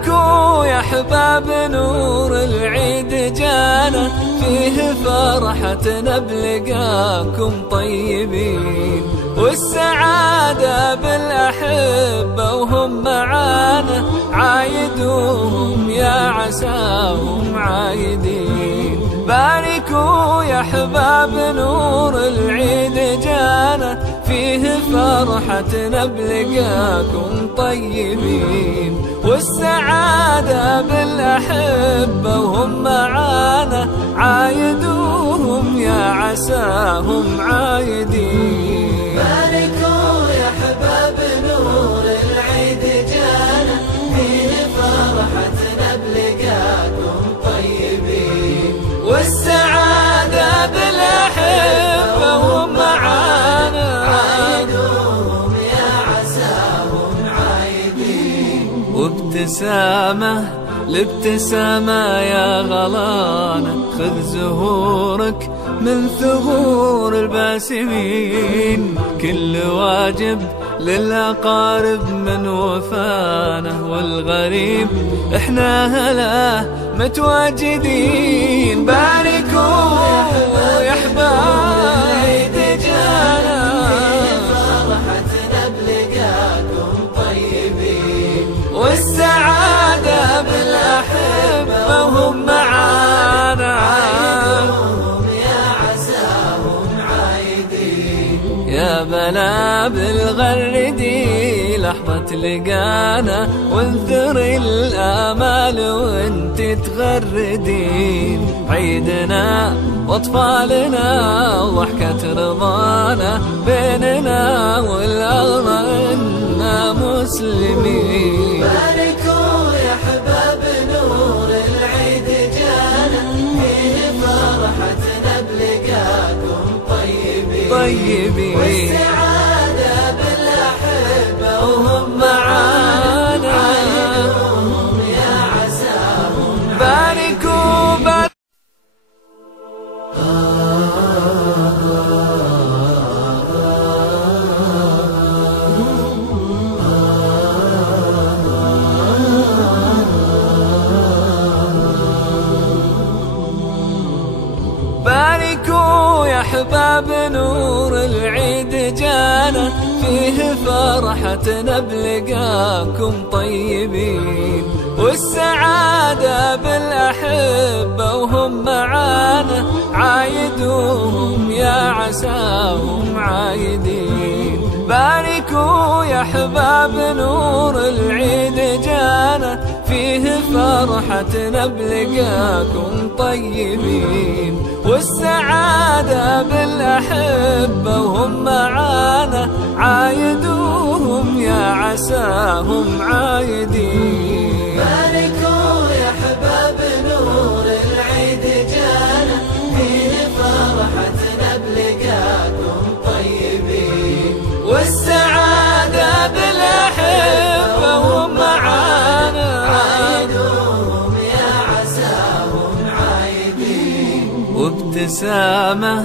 باركوا يا احباب نور العيد جانا، فيه فرحتنا بلقاكم طيبين، والسعادة بالأحبة وهم معانا، عايدوهم يا عساهم عايدين. باركوا يا احباب نور العيد جانا، فيه فرحتنا بلقاكم طيبين، والسعادة بالأحبة وهم معانا، عايدوهم يا عساهم عايدين. باركوا يا احباب نور العيد جانا، فيه فرحتنا بلقاكم طيبين، والسعادة بالأحبة وهم معانا، عايدوهم يا عساهم عايدين. وابتسامة الابتسامة يا غلانة، خذ زهورك من ثغور الباسمين، كل واجب للأقارب من وفانه، والغريب احنا هلا متواجدين. باركوا يا احباب جانا، فرحتنا بلقاكم طيبين، والسعادة بالأحبة وهم معانا، عايدوهم يا عساهم عايدين. يا بلا بالغردي لحظة لقانا، وانثري الآمال وانت تغردين، عيدنا واطفالنا وضحكة رضانا، بيننا والأغرى إنا مسلمين. باركوا يا احباب نور العيد جانا، فيه فرحتنا بلقاكم طيبين، والسعادة بالأحبة وهم معانا، عايدوهم يا عساهم باركوا باركوا يا احباب نور العيد جانا، فيه فرحتنا بلقاكم طيبين، والسعادة بالأحبة وهم معانا، عايدوهم يا عساهم عايدين. باركوا يا احباب نور العيد جانا، فيه فرحتنا بلقاكم طيبين، والسعادة بالأحبة وهم معانا، عايدوهم يا عساهم عايدين. باركوا يا احباب نور العيد جانا، فيه فرحتنا بلقاكم طيبين، والسعادة بالأحبة وهم معانا، عايدوهم يا عساهم عايدين. وابتسامة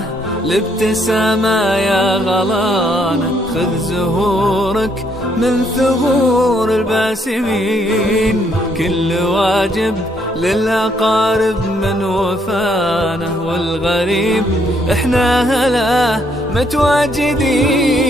الابتسامة يا غلانة، خذ زهورك من ثغور الباسمين، كل واجب للأقارب من وفانه، والغريب احنا هلا متواجدين.